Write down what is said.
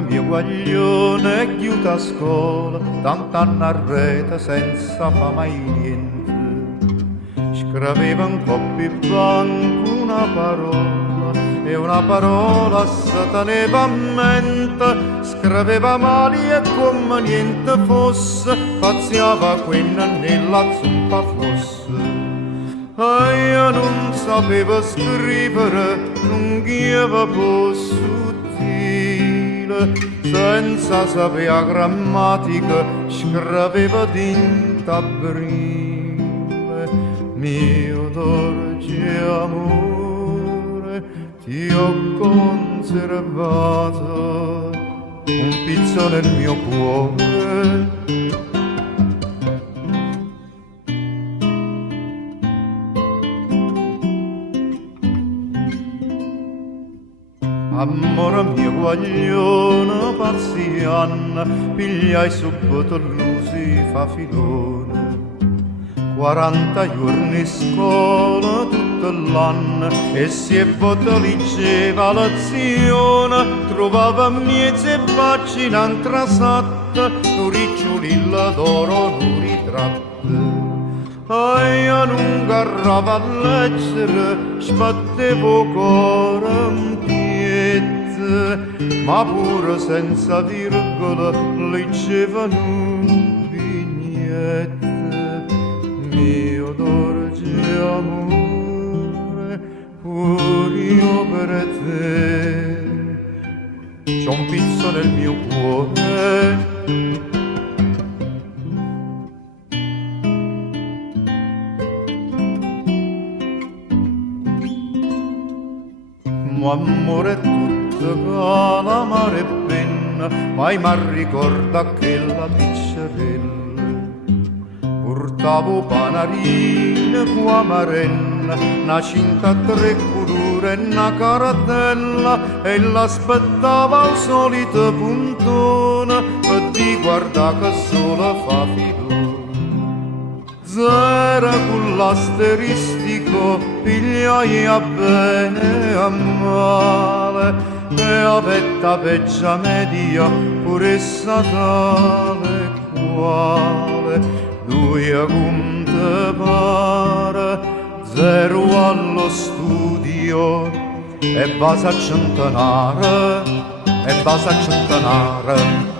Amore mio guaglione, chiusa a scuola, tant'anni a rete senza fa mai niente. Scriveva in coppi banco una parola e una parola si teneva a mente. Scriveva male e come niente fosse, pazziava quella nella zuppa fosse. E io non sapevo scrivere, non chieva sottile, senza sapere grammatica, scriveva d'int'aprile. Mio dolce amore, ti ho conservato un pizzo nel mio cuore. Amore mio guaglione, pazianna, pigliai subito l'usi fa filone. 40 giorni scuola tutto l'anno e si è leggeva lezione. Trovava miezze pagine intrasatte, tu ricciolilla d'oro, tu ritratte. E io non garrava a leggere, sbattevo cuore ma pure senza virgola leggevano vignette. Mio dolce amore, pur io per te c'ho un pizzo nel mio cuore. Amore tutto calamare e penna, mai m'arricorda che la piccerella. Portavo panarine qua marenna, una cinta a 3 colore e una caratella, e l'aspettava al solito puntone per di guarda che solo fa filone. Zero con l'asteristico, pigliai a bene e a male, e avetta peggia media, pure essa tale quale. Lui a conte pare, zero allo studio, e basa a centenare, e basa a centenare.